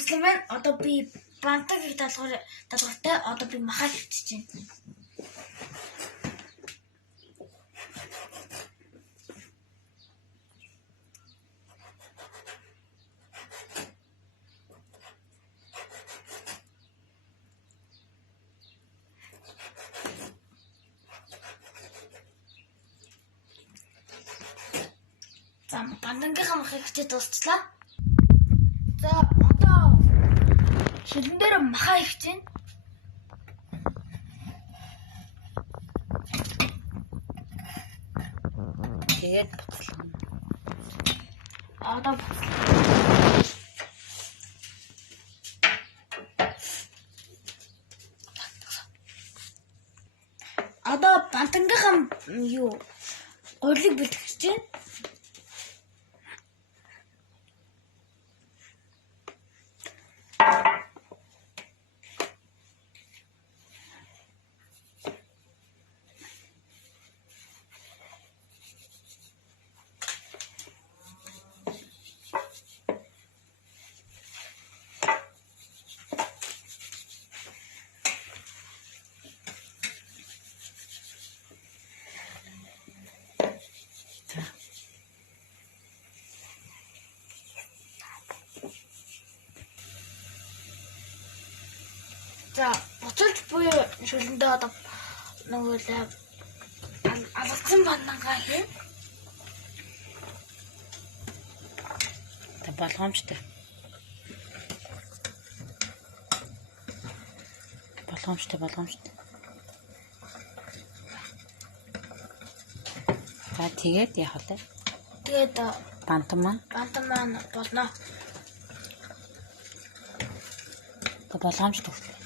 хүслэн байна. Одоо би бантаг их даалгавартай одоо би махаа хөвчөж байна. За бантангийнхаа махыг хөвчөж дуусчлаа. За одоо шилэн дээр махаа ихж байна. Тэгээд буцлаа. Одоо буцлаа. Одоо бантангийнхаа гурилыг бэлтгэж байна. За буцалж буюу шүлэндээ одоо нөгөө алгацсан бандангаа хийн. Та болгоомжтой. Болгоомжтой. За тэгээд яах вэ? Тэгээд Бантан маань болно. Та болгоомжтой.